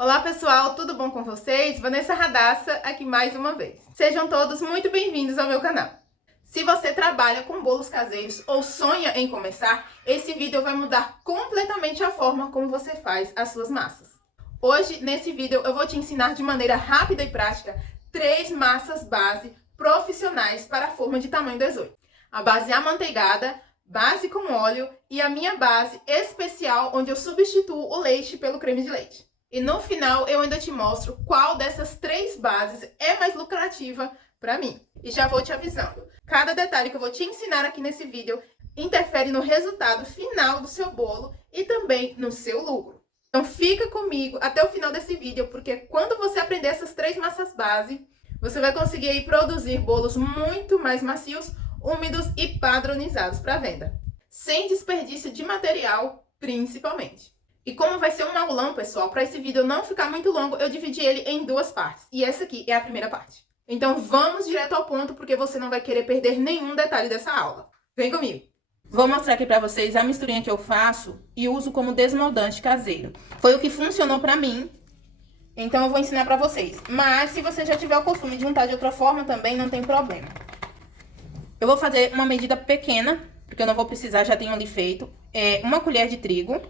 Olá pessoal, tudo bom com vocês? Vanessa Radassa aqui mais uma vez. Sejam todos muito bem-vindos ao meu canal. Se você trabalha com bolos caseiros ou sonha em começar, esse vídeo vai mudar completamente a forma como você faz as suas massas. Hoje, nesse vídeo, eu vou te ensinar de maneira rápida e prática 3 massas base profissionais para a forma de tamanho 18. A base amanteigada, base com óleo e a minha base especial, onde eu substituo o leite pelo creme de leite. E no final eu ainda te mostro qual dessas 3 bases é mais lucrativa para mim. E já vou te avisando, cada detalhe que eu vou te ensinar aqui nesse vídeo interfere no resultado final do seu bolo e também no seu lucro. Então fica comigo até o final desse vídeo, porque quando você aprender essas 3 massas base, você vai conseguir aí produzir bolos muito mais macios, úmidos e padronizados para venda. Sem desperdício de material, principalmente. E como vai ser um aulão, pessoal, para esse vídeo não ficar muito longo, eu dividi ele em 2 partes. E essa aqui é a primeira parte. Então vamos direto ao ponto, porque você não vai querer perder nenhum detalhe dessa aula. Vem comigo! Vou mostrar aqui para vocês a misturinha que eu faço e uso como desmoldante caseiro. Foi o que funcionou para mim, então eu vou ensinar para vocês. Mas se você já tiver o costume de untar de outra forma também, não tem problema. Eu vou fazer uma medida pequena, porque eu não vou precisar, já tenho ali feito. Uma colher de trigo.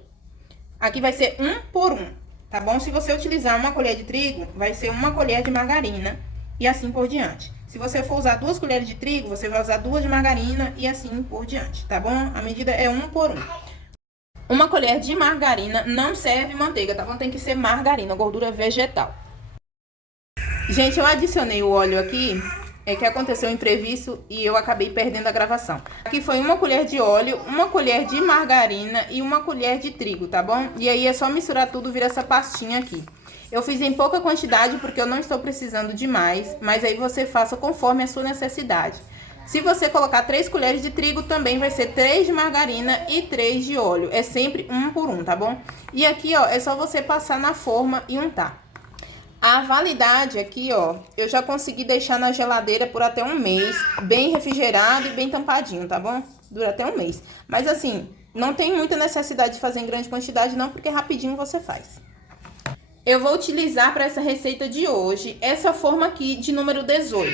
Aqui vai ser 1 por 1, tá bom? Se você utilizar uma colher de trigo, vai ser 1 colher de margarina e assim por diante. Se você for usar 2 colheres de trigo, você vai usar 2 de margarina e assim por diante, tá bom? A medida é 1 por 1. 1 colher de margarina não serve manteiga, tá bom? Tem que ser margarina, gordura vegetal. Gente, eu adicionei o óleo aqui. É que aconteceu um imprevisto e eu acabei perdendo a gravação. Aqui foi 1 colher de óleo, 1 colher de margarina e 1 colher de trigo, tá bom? E aí é só misturar tudo, vira essa pastinha aqui. Eu fiz em pouca quantidade porque eu não estou precisando de mais, mas aí você faça conforme a sua necessidade. Se você colocar 3 colheres de trigo, também vai ser 3 de margarina e 3 de óleo. É sempre 1 por 1, tá bom? E aqui, ó, é só você passar na forma e untar. A validade aqui, ó, eu já consegui deixar na geladeira por até 1 mês, bem refrigerado e bem tampadinho, tá bom? Dura até 1 mês. Mas assim, não tem muita necessidade de fazer em grande quantidade não, porque rapidinho você faz. Eu vou utilizar para essa receita de hoje essa forma aqui de número 18.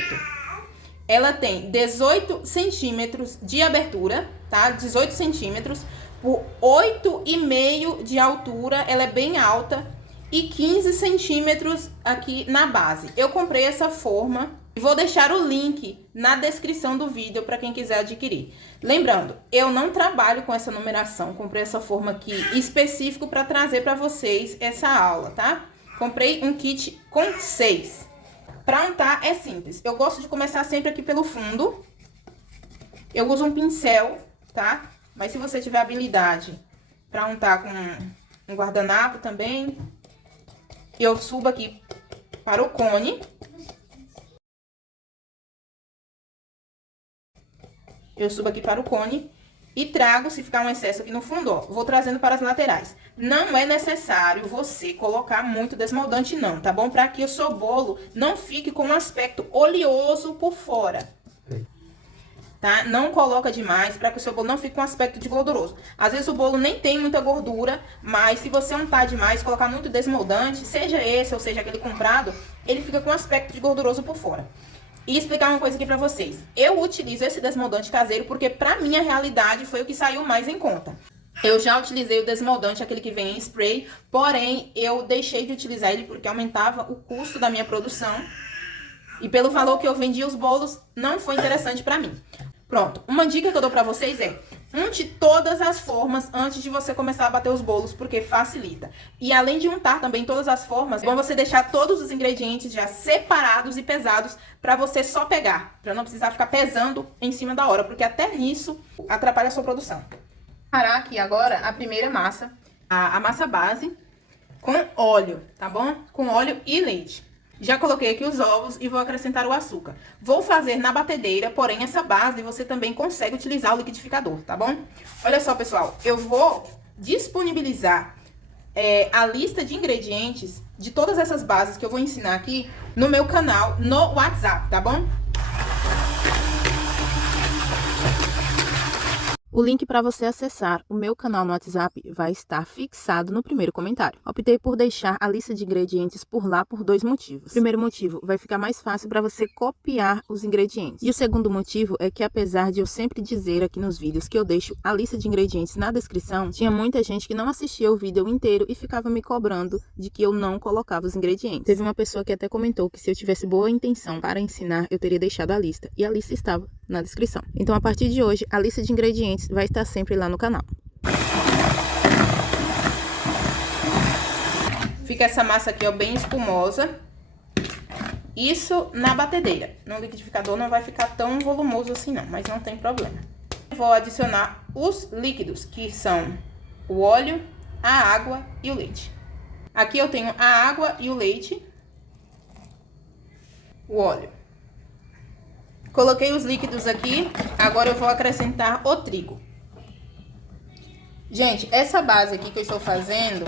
Ela tem 18 centímetros de abertura, tá? 18 centímetros por 8,5 de altura, ela é bem alta. E 15 centímetros aqui na base. Eu comprei essa forma e vou deixar o link na descrição do vídeo para quem quiser adquirir. Lembrando, eu não trabalho com essa numeração, comprei essa forma aqui específico para trazer para vocês essa aula, tá? Comprei um kit com 6. Para untar é simples, eu gosto de começar sempre aqui pelo fundo. Eu uso um pincel, tá? Mas se você tiver habilidade para untar com um guardanapo também, eu subo aqui para o cone. Eu subo aqui para o cone e trago, se ficar um excesso aqui no fundo, ó, vou trazendo para as laterais. Não é necessário você colocar muito desmoldante não, tá bom? Para que o seu bolo não fique com um aspecto oleoso por fora. Tá? Não coloca demais para que o seu bolo não fique com um aspecto de gorduroso. Às vezes o bolo nem tem muita gordura, mas se você untar demais, colocar muito desmoldante, seja esse ou seja aquele comprado, ele fica com um aspecto de gorduroso por fora. E explicar uma coisa aqui pra vocês. Eu utilizo esse desmoldante caseiro porque pra minha realidade foi o que saiu mais em conta. Eu já utilizei o desmoldante, aquele que vem em spray, porém eu deixei de utilizar ele porque aumentava o custo da minha produção. E pelo valor que eu vendia os bolos, não foi interessante pra mim. Pronto, uma dica que eu dou pra vocês é: unte todas as formas antes de você começar a bater os bolos, porque facilita. E além de untar também todas as formas, é bom você deixar todos os ingredientes já separados e pesados pra você só pegar, pra não precisar ficar pesando em cima da hora, porque até nisso atrapalha a sua produção. Vou preparar aqui agora a primeira massa, a massa base com óleo, tá bom? Com óleo e leite. Já coloquei aqui os ovos e vou acrescentar o açúcar. Vou fazer na batedeira, porém essa base você também consegue utilizar o liquidificador, tá bom? Olha só, pessoal, eu vou disponibilizar a lista de ingredientes de todas essas bases que eu vou ensinar aqui no meu canal, no WhatsApp, tá bom? O link para você acessar o meu canal no WhatsApp vai estar fixado no primeiro comentário. Optei por deixar a lista de ingredientes por lá por 2 motivos. O primeiro motivo, vai ficar mais fácil para você copiar os ingredientes. E o segundo motivo é que, apesar de eu sempre dizer aqui nos vídeos que eu deixo a lista de ingredientes na descrição, tinha muita gente que não assistia o vídeo inteiro e ficava me cobrando de que eu não colocava os ingredientes. Teve uma pessoa que até comentou que se eu tivesse boa intenção para ensinar, eu teria deixado a lista. E a lista estava na descrição. Então, a partir de hoje, a lista de ingredientes vai estar sempre lá no canal. Fica essa massa aqui, ó, bem espumosa. Isso na batedeira. No liquidificador não vai ficar tão volumoso assim não, mas não tem problema. Vou adicionar os líquidos, que são o óleo, a água e o leite. Aqui eu tenho a água e o leite. O óleo. Coloquei os líquidos aqui, agora eu vou acrescentar o trigo. Gente, essa base aqui que eu estou fazendo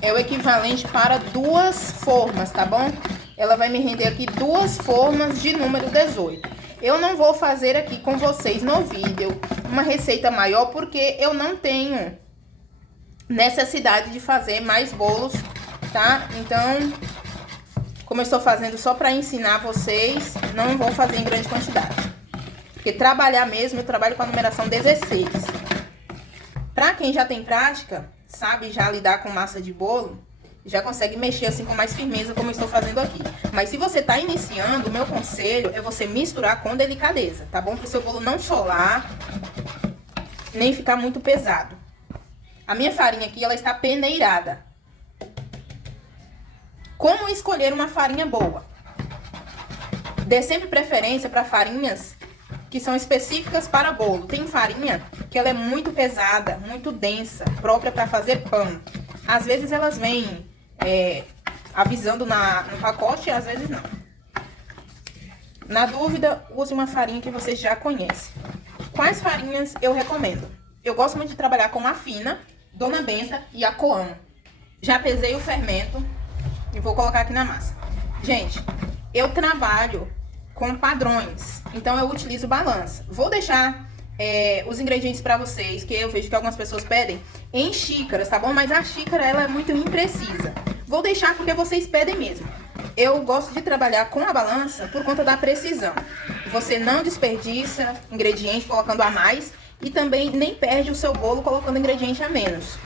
é o equivalente para 2 formas, tá bom? Ela vai me render aqui 2 formas de número 18. Eu não vou fazer aqui com vocês no vídeo uma receita maior, porque eu não tenho necessidade de fazer mais bolos, tá? Então, como eu estou fazendo só para ensinar vocês, não vou fazer em grande quantidade. Porque trabalhar mesmo, eu trabalho com a numeração 16. Para quem já tem prática, sabe já lidar com massa de bolo, já consegue mexer assim com mais firmeza, como eu estou fazendo aqui. Mas se você está iniciando, o meu conselho é você misturar com delicadeza, tá bom? Para o seu bolo não solar, nem ficar muito pesado. A minha farinha aqui, ela está peneirada. Como escolher uma farinha boa? Dê sempre preferência para farinhas que são específicas para bolo. Tem farinha que ela é muito pesada, muito densa, própria para fazer pão. Às vezes elas vêm avisando no pacote e às vezes não. Na dúvida, use uma farinha que você já conhece. Quais farinhas eu recomendo? Eu gosto muito de trabalhar com a fina, Dona Benta e a Coamo. Já pesei o fermento e vou colocar aqui na massa. Gente, eu trabalho com padrões, então eu utilizo balança. Vou deixar os ingredientes para vocês, que eu vejo que algumas pessoas pedem, em xícaras, tá bom? Mas a xícara, ela é muito imprecisa. Vou deixar porque vocês pedem mesmo. Eu gosto de trabalhar com a balança por conta da precisão. Você não desperdiça ingrediente colocando a mais e também nem perde o seu bolo colocando ingrediente a menos,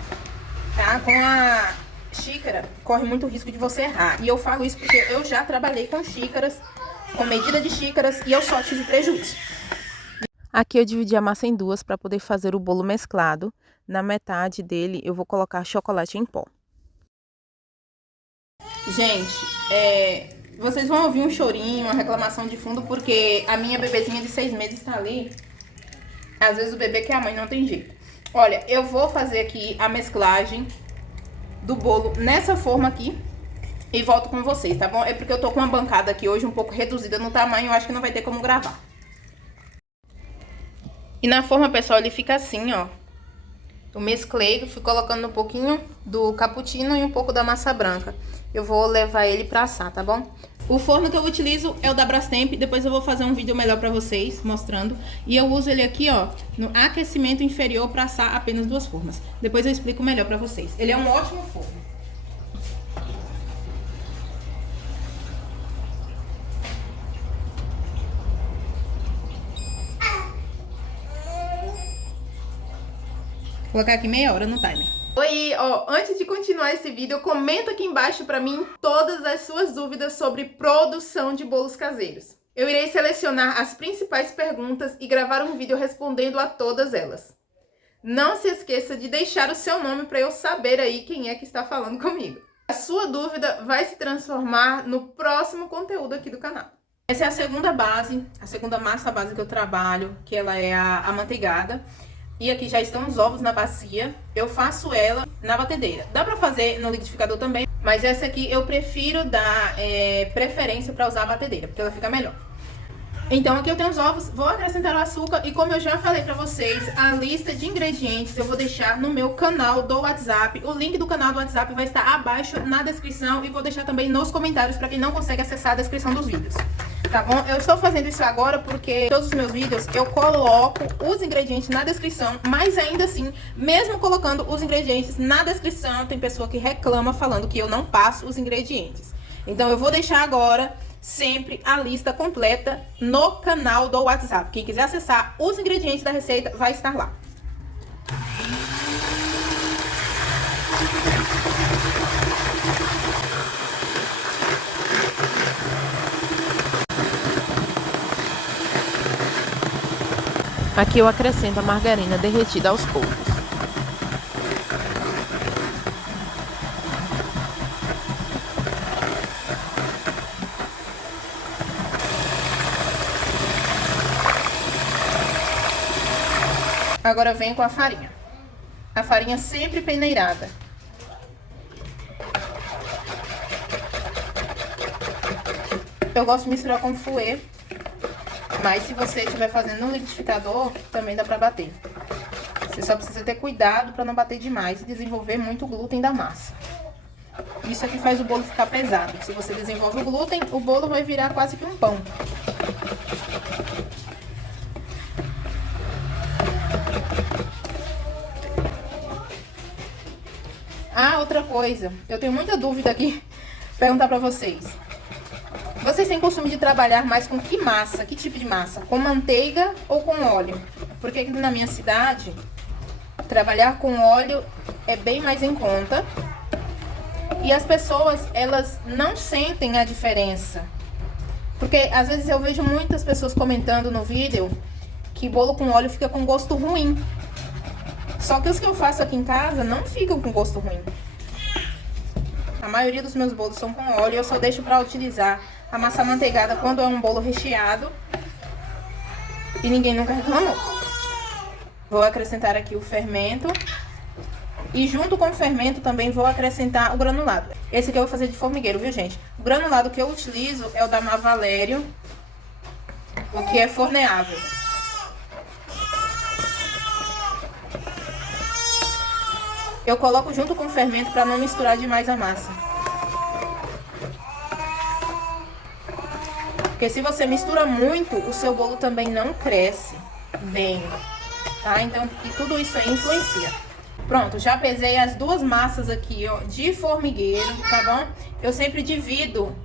tá? Com a xícara, corre muito risco de você errar. E eu falo isso porque eu já trabalhei com xícaras, com medida de xícaras, e eu só tive prejuízo. Aqui eu dividi a massa em 2 para poder fazer o bolo mesclado. Na metade dele eu vou colocar chocolate em pó. Gente, vocês vão ouvir um chorinho, uma reclamação de fundo, porque a minha bebezinha de 6 meses tá ali. Às vezes o bebê quer a mãe, não tem jeito. Olha, eu vou fazer aqui a mesclagem do bolo nessa forma aqui e volto com vocês, tá bom? É porque eu tô com uma bancada aqui hoje um pouco reduzida no tamanho, eu acho que não vai ter como gravar. E na forma, pessoal, ele fica assim, ó. Eu mesclei, fui colocando um pouquinho do cappuccino e um pouco da massa branca. Eu vou levar ele pra assar, tá bom? O forno que eu utilizo é o da Brastemp, depois eu vou fazer um vídeo melhor pra vocês, mostrando. E eu uso ele aqui, ó, no aquecimento inferior pra assar apenas 2 formas. Depois eu explico melhor pra vocês. Ele é um ótimo forno. Vou colocar aqui meia hora no timer. Oi, ó, antes de continuar esse vídeo, comenta aqui embaixo pra mim todas as suas dúvidas sobre produção de bolos caseiros. Eu irei selecionar as principais perguntas e gravar um vídeo respondendo a todas elas. Não se esqueça de deixar o seu nome para eu saber aí quem é que está falando comigo. A sua dúvida vai se transformar no próximo conteúdo aqui do canal. Essa é a segunda base, a segunda massa base que eu trabalho, que ela é a amanteigada. E aqui já estão os ovos na bacia. Eu faço ela na batedeira. Dá pra fazer no liquidificador também, mas essa aqui eu prefiro dar preferência pra usar a batedeira, porque ela fica melhor. Então aqui eu tenho os ovos, vou acrescentar o açúcar e como eu já falei pra vocês, a lista de ingredientes eu vou deixar no meu canal do WhatsApp. O link do canal do WhatsApp vai estar abaixo na descrição e vou deixar também nos comentários pra quem não consegue acessar a descrição dos vídeos. Tá bom? Eu estou fazendo isso agora porque todos os meus vídeos eu coloco os ingredientes na descrição, mas ainda assim, mesmo colocando os ingredientes na descrição, tem pessoa que reclama falando que eu não passo os ingredientes. Então eu vou deixar agora sempre a lista completa no canal do WhatsApp. Quem quiser acessar os ingredientes da receita vai estar lá. Aqui eu acrescento a margarina derretida aos poucos. Agora vem com a farinha. A farinha sempre peneirada. Eu gosto de misturar com fouet, mas se você estiver fazendo no liquidificador, também dá pra bater. Você só precisa ter cuidado pra não bater demais e desenvolver muito o glúten da massa. Isso aqui faz o bolo ficar pesado. Se você desenvolve o glúten, o bolo vai virar quase que um pão. Ah, outra coisa, eu tenho muita dúvida aqui, perguntar pra vocês. Vocês têm costume de trabalhar mais com que massa? Que tipo de massa? Com manteiga ou com óleo? Porque aqui na minha cidade, trabalhar com óleo é bem mais em conta. E as pessoas, elas não sentem a diferença. Porque às vezes eu vejo muitas pessoas comentando no vídeo que bolo com óleo fica com gosto ruim. Só que os que eu faço aqui em casa não ficam com gosto ruim. A maioria dos meus bolos são com óleo e eu só deixo para utilizar a massa amanteigada quando é um bolo recheado. E ninguém nunca reclamou. Vou acrescentar aqui o fermento. E junto com o fermento também vou acrescentar o granulado. Esse aqui eu vou fazer de formigueiro, viu, gente? O granulado que eu utilizo é o da Mavalério, o que é forneável. Eu coloco junto com o fermento para não misturar demais a massa. Porque se você mistura muito, o seu bolo também não cresce bem, tá? Então, e tudo isso aí influencia. Pronto, já pesei as duas massas aqui, ó, de formigueiro, tá bom? Eu sempre divido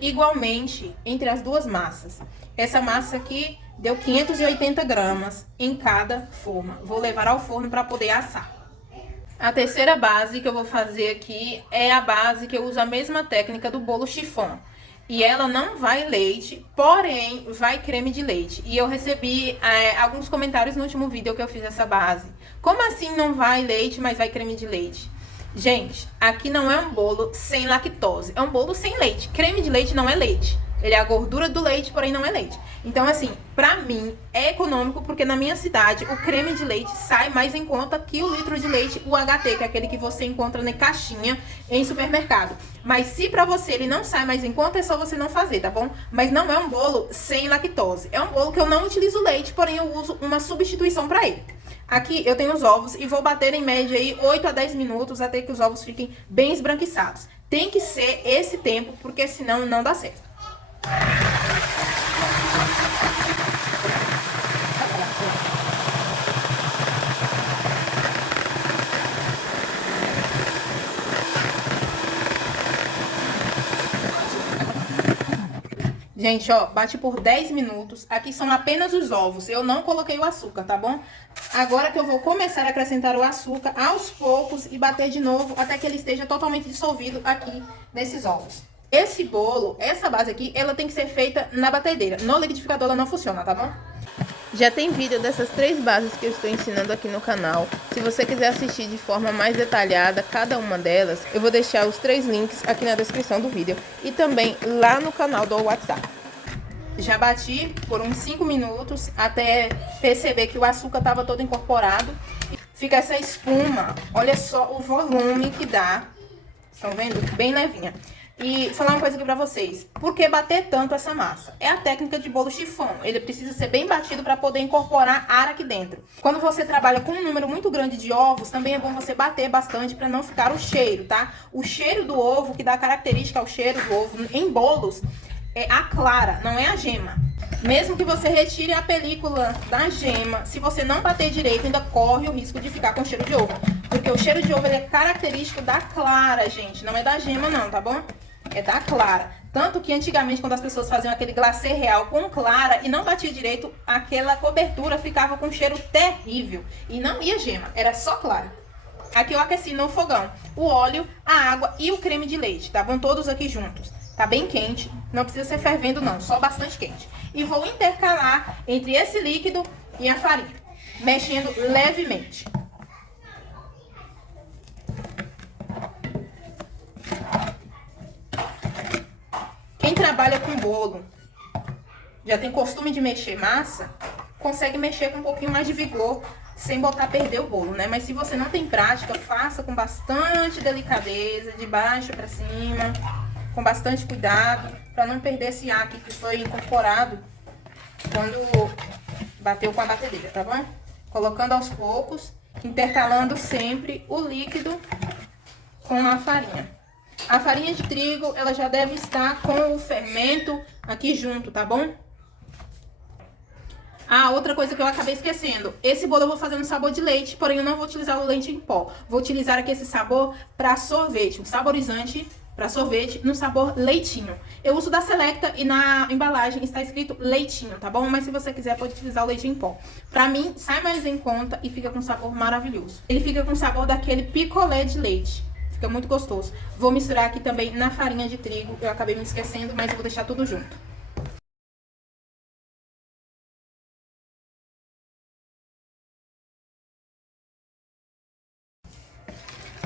igualmente entre as duas massas. Essa massa aqui deu 580 gramas em cada forma. Vou levar ao forno para poder assar. A terceira base que eu vou fazer aqui é a base que eu uso a mesma técnica do bolo chiffon. E ela não vai leite, porém vai creme de leite. E eu recebi alguns comentários no último vídeo que eu fiz essa base. Como assim não vai leite, mas vai creme de leite? Gente, aqui não é um bolo sem lactose, é um bolo sem leite. Creme de leite não é leite. Ele é a gordura do leite, porém não é leite. Então, assim, pra mim é econômico porque na minha cidade o creme de leite sai mais em conta que o litro de leite UHT, que é aquele que você encontra na caixinha em supermercado. Mas se pra você ele não sai mais em conta, é só você não fazer, tá bom? Mas não é um bolo sem lactose. É um bolo que eu não utilizo leite, porém eu uso uma substituição pra ele. Aqui eu tenho os ovos e vou bater em média aí 8 a 10 minutos até que os ovos fiquem bem esbranquiçados. Tem que ser esse tempo, porque senão não dá certo. Gente, ó, bate por 10 minutos. Aqui são apenas os ovos. Eu não coloquei o açúcar, tá bom? Agora que eu vou começar a acrescentar o açúcar aos poucos e bater de novo até que ele esteja totalmente dissolvido aqui nesses ovos. Esse bolo, essa base aqui, ela tem que ser feita na batedeira. No liquidificador ela não funciona, tá bom? Já tem vídeo dessas 3 bases que eu estou ensinando aqui no canal. Se você quiser assistir de forma mais detalhada cada uma delas, eu vou deixar os 3 links aqui na descrição do vídeo. E também lá no canal do WhatsApp. Já bati por uns 5 minutos até perceber que o açúcar estava todo incorporado. Fica essa espuma, olha só o volume que dá. Estão vendo? Bem levinha. E falar uma coisa aqui pra vocês. Por que bater tanto essa massa? É a técnica de bolo chifão. Ele precisa ser bem batido para poder incorporar ar aqui dentro. Quando você trabalha com um número muito grande de ovos, também é bom você bater bastante para não ficar o cheiro, tá? O cheiro do ovo, que dá característica ao cheiro do ovo em bolos, é a clara, não é a gema. Mesmo que você retire a película da gema, se você não bater direito, ainda corre o risco de ficar com cheiro de ovo. Porque o cheiro de ovo ele é característico da clara, gente. Não é da gema não, tá bom? É da clara. Tanto que antigamente, quando as pessoas faziam aquele glacê real com clara e não batia direito, aquela cobertura ficava com um cheiro terrível. E não ia gema, era só clara. Aqui eu aqueci no fogão o óleo, a água e o creme de leite, tá bom? Todos aqui juntos. Tá bem quente, não precisa ser fervendo não, só bastante quente. E vou intercalar entre esse líquido e a farinha, mexendo levemente. Quem trabalha com bolo, já tem costume de mexer massa, consegue mexer com um pouquinho mais de vigor, sem botar a perder o bolo, né? Mas se você não tem prática, faça com bastante delicadeza, de baixo pra cima, com bastante cuidado, para não perder esse ar aqui que foi incorporado quando bateu com a batedeira, tá bom? Colocando aos poucos, intercalando sempre o líquido com a farinha. A farinha de trigo, ela já deve estar com o fermento aqui junto, tá bom? Ah, outra coisa que eu acabei esquecendo. Esse bolo eu vou fazer no sabor de leite, porém eu não vou utilizar o leite em pó. Vou utilizar aqui esse sabor para sorvete, um saborizante para sorvete no sabor leitinho. Eu uso da Selecta e na embalagem está escrito leitinho, tá bom? Mas se você quiser, pode utilizar o leite em pó. Pra mim, sai mais em conta e fica com um sabor maravilhoso. Ele fica com o sabor daquele picolé de leite. Fica muito gostoso. Vou misturar aqui também na farinha de trigo. Eu acabei me esquecendo, mas eu vou deixar tudo junto.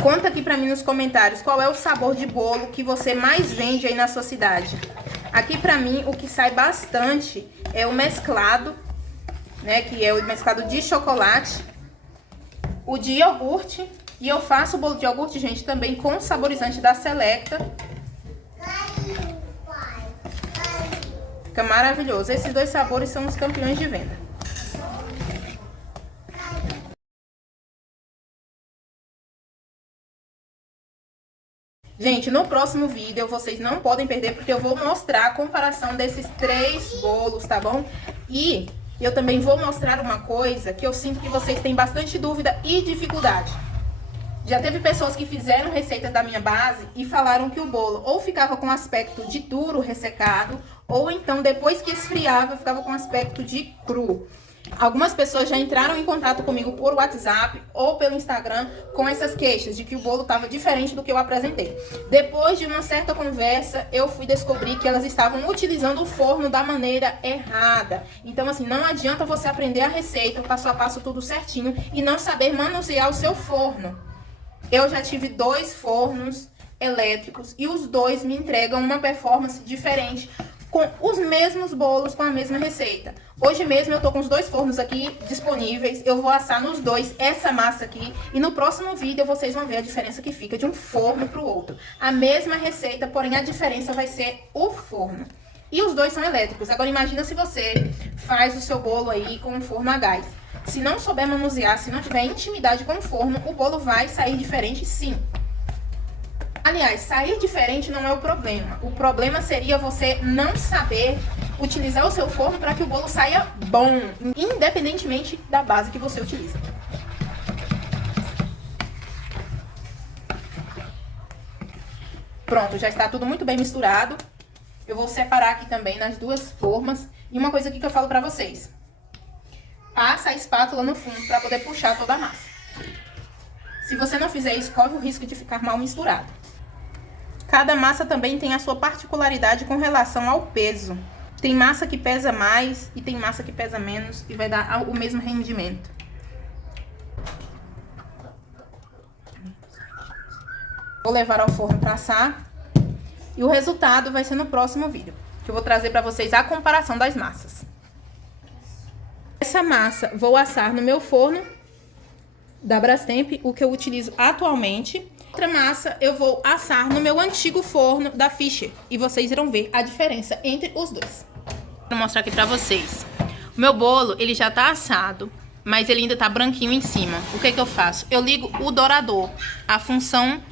Conta aqui pra mim nos comentários qual é o sabor de bolo que você mais vende aí na sua cidade. Aqui pra mim o que sai bastante é o mesclado, né, que é o mesclado de chocolate, o de iogurte, e eu faço o bolo de iogurte, gente, também com o saborizante da Selecta. Fica maravilhoso. Esses dois sabores são os campeões de venda. Gente, no próximo vídeo vocês não podem perder, porque eu vou mostrar a comparação desses 3 bolos, tá bom? E eu também vou mostrar uma coisa que eu sinto que vocês têm bastante dúvida e dificuldade. Já teve pessoas que fizeram receitas da minha base e falaram que o bolo ou ficava com aspecto de duro, ressecado, ou então depois que esfriava ficava com aspecto de cru. Algumas pessoas já entraram em contato comigo por WhatsApp ou pelo Instagram com essas queixas de que o bolo estava diferente do que eu apresentei. Depois de uma certa conversa, eu fui descobrir que elas estavam utilizando o forno da maneira errada. Então, assim, não adianta você aprender a receita, passo a passo, tudo certinho, e não saber manusear o seu forno. Eu já tive 2 fornos elétricos e os 2 me entregam uma performance diferente, com os mesmos bolos, com a mesma receita. Hoje mesmo eu tô com os 2 fornos aqui disponíveis, eu vou assar nos 2 essa massa aqui, e no próximo vídeo vocês vão ver a diferença que fica de um forno pro outro. A mesma receita, porém a diferença vai ser o forno. E os 2 são elétricos. Agora imagina se você faz o seu bolo aí com um forno a gás. Se não souber manusear, se não tiver intimidade com o forno, o bolo vai sair diferente sim. Aliás, sair diferente não é o problema. O problema seria você não saber utilizar o seu forno para que o bolo saia bom, independentemente da base que você utiliza. Pronto, já está tudo muito bem misturado. Eu vou separar aqui também nas 2 formas. E uma coisa aqui que eu falo para vocês. Passa a espátula no fundo para poder puxar toda a massa. Se você não fizer isso, corre o risco de ficar mal misturado. Cada massa também tem a sua particularidade com relação ao peso. Tem massa que pesa mais e tem massa que pesa menos e vai dar o mesmo rendimento. Vou levar ao forno para assar e o resultado vai ser no próximo vídeo, que eu vou trazer para vocês a comparação das massas. Essa massa vou assar no meu forno da Brastemp, o que eu utilizo atualmente. Outra massa eu vou assar no meu antigo forno da Fischer e vocês irão ver a diferença entre os dois. Vou mostrar aqui pra vocês. O meu bolo, ele já tá assado, mas ele ainda tá branquinho em cima. O que que eu faço? Eu ligo o dourador, a função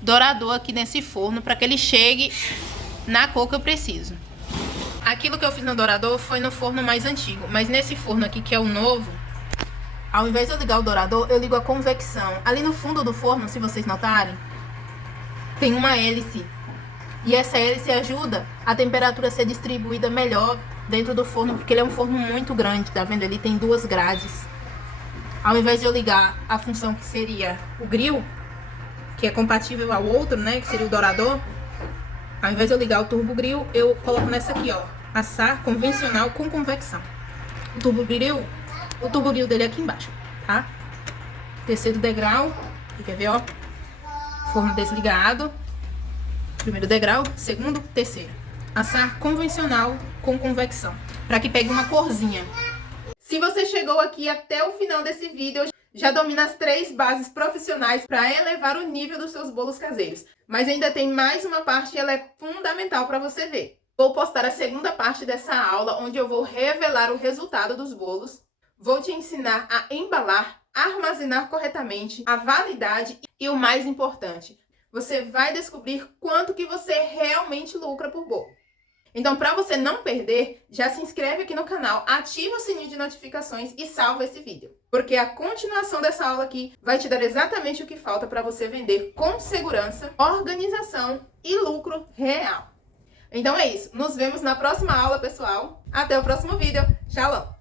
dourador aqui nesse forno, para que ele chegue na cor que eu preciso. Aquilo que eu fiz no dourador foi no forno mais antigo, mas nesse forno aqui, que é o novo, ao invés de eu ligar o dourador, eu ligo a convecção. Ali no fundo do forno, se vocês notarem, tem uma hélice. E essa hélice ajuda a temperatura a ser distribuída melhor dentro do forno, porque ele é um forno muito grande, tá vendo? Ele tem 2 grades. Ao invés de eu ligar a função que seria o grill, que é compatível ao outro, né, que seria o dourador, ao invés de eu ligar o turbo grill, eu coloco nessa aqui, ó, assar convencional com convecção. O turbo grill dele é aqui embaixo, tá? Terceiro degrau, quer ver, ó? Forno desligado. Primeiro degrau, segundo, terceiro. Assar convencional com convecção, para que pegue uma corzinha. Se você chegou aqui até o final desse vídeo, já domina as 3 bases profissionais para elevar o nível dos seus bolos caseiros. Mas ainda tem mais uma parte e ela é fundamental para você ver. Vou postar a segunda parte dessa aula, onde eu vou revelar o resultado dos bolos. Vou te ensinar a embalar, armazenar corretamente, a validade e o mais importante, você vai descobrir quanto que você realmente lucra por bolo. Então, para você não perder, já se inscreve aqui no canal, ativa o sininho de notificações e salva esse vídeo. Porque a continuação dessa aula aqui vai te dar exatamente o que falta para você vender com segurança, organização e lucro real. Então é isso. Nos vemos na próxima aula, pessoal. Até o próximo vídeo. Tchau!